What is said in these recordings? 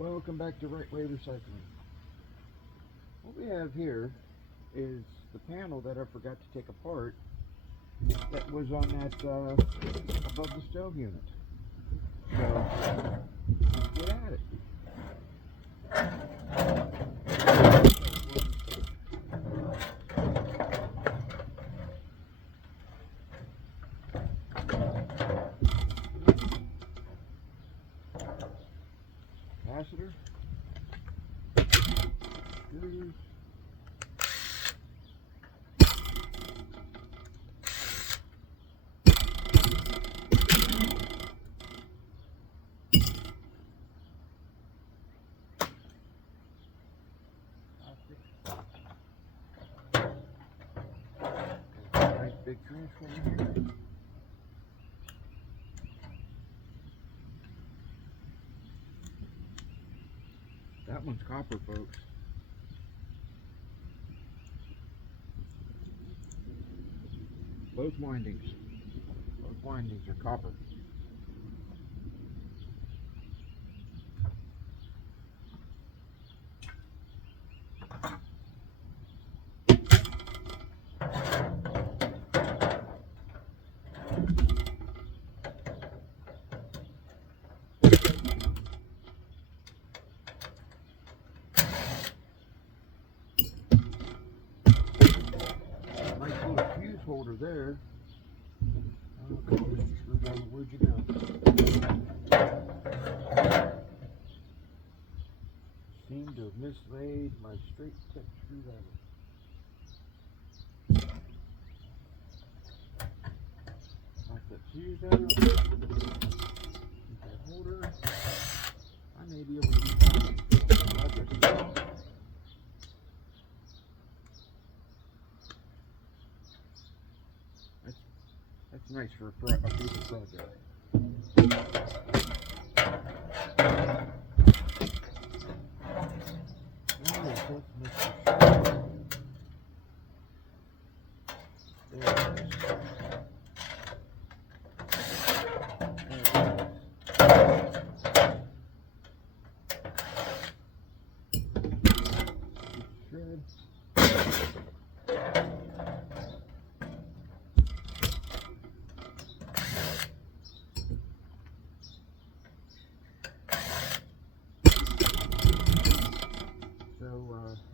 Welcome back to Right Way Recycling. What we have here is the panel that I forgot to take apart that was on that above the stove unit. So let's get at it. Capacitor. Screws. Nice big transformer here. That one's copper, folks. Both windings are copper. Nice little fuse holder there. Okay, Mr. Screwdriver, where'd you go? Seem to have mislaid my straight tip screwdriver. Knock that fuse out. Keep that holder. I may be able to use that. That's nice for a future project.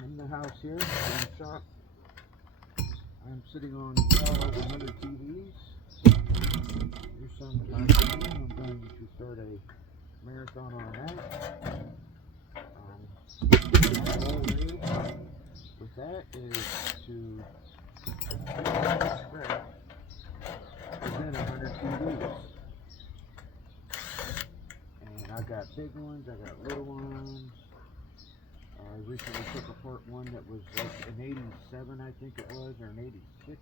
In the house here, in the shop, I'm sitting on well over 100 TVs. Here's some I'm going to start a marathon on that. My goal with that is to within 100 TVs. And I've got big ones, I've got little ones. I recently took apart one that was like an 87, I think it was, or an 86.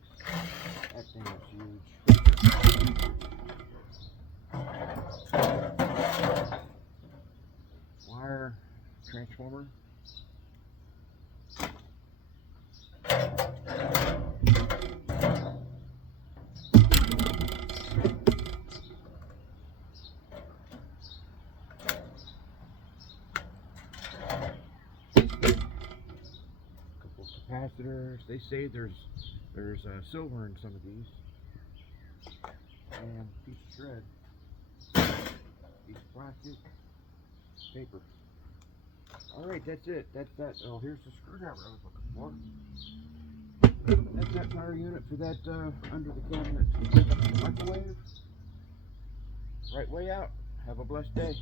That thing was huge. Wire transformer. Capacitors. They say there's silver in some of these, and piece of shred, piece of plastic, paper. All right, that's it. That's that. Oh, here's the screwdriver I was looking for. That's that power unit for that under the cabinet microwave. Right way out. Have a blessed day.